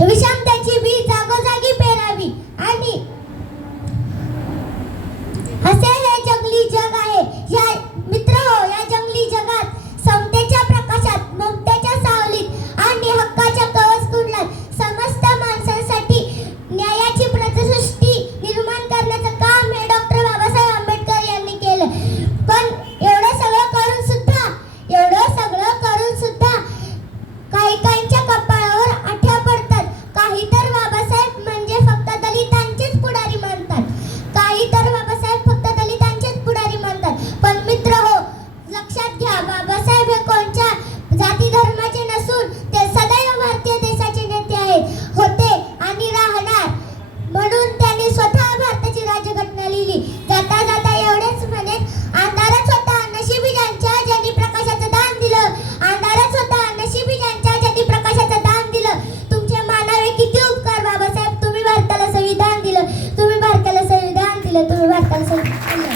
विषमतेची बी जागोजागी पेरावी आणि असे हे जंगली जग आहे. या मित्र हो, या जंगली जगात समतेच्या प्रकाशात, ममतेच्या सावलीत आणि हक्काच्या कवच कुंडलात समस्त माणसांसाठी न्यायाची प्रतिसृष्टी निर्माण करण्याचं काम हे डॉक्टर बाबासाहेब आंबेडकर यांनी केलं. पण एवढं सगळं करून सुद्धा काहींच्या कपाळावर आठ्या पडतात. काही तर बाबासाहेब म्हणजे फक्त दलितांचेच पुढारी मानतात. काही तर बाबासाहेब फक्त दलितांचेच पुढारी मानतात. पण मित्र हो, लक्षात घ्या, बाबासाहेब हे कोणत्या जाती धर्माचे नसून ते सदैव भारतीय देशाचे नेते आहेत, होते आणि राहणार. म्हणून त्यांनी स्वतः भारताची राज्यघटना लिहिली. जाता जाता एवढेच म्हणेन, अंधारच होता नशिबी ज्यांनी प्रकाशाचं दान दिलं. अंधारच होता नशिबी ज्यांनी प्रकाशाचं दान दिलं. तुमचे मानावे किती उपकार बाबासाहेब. तुम्ही भारताला संविधान दिलं. तुम्ही भारताला संविधान दिलं.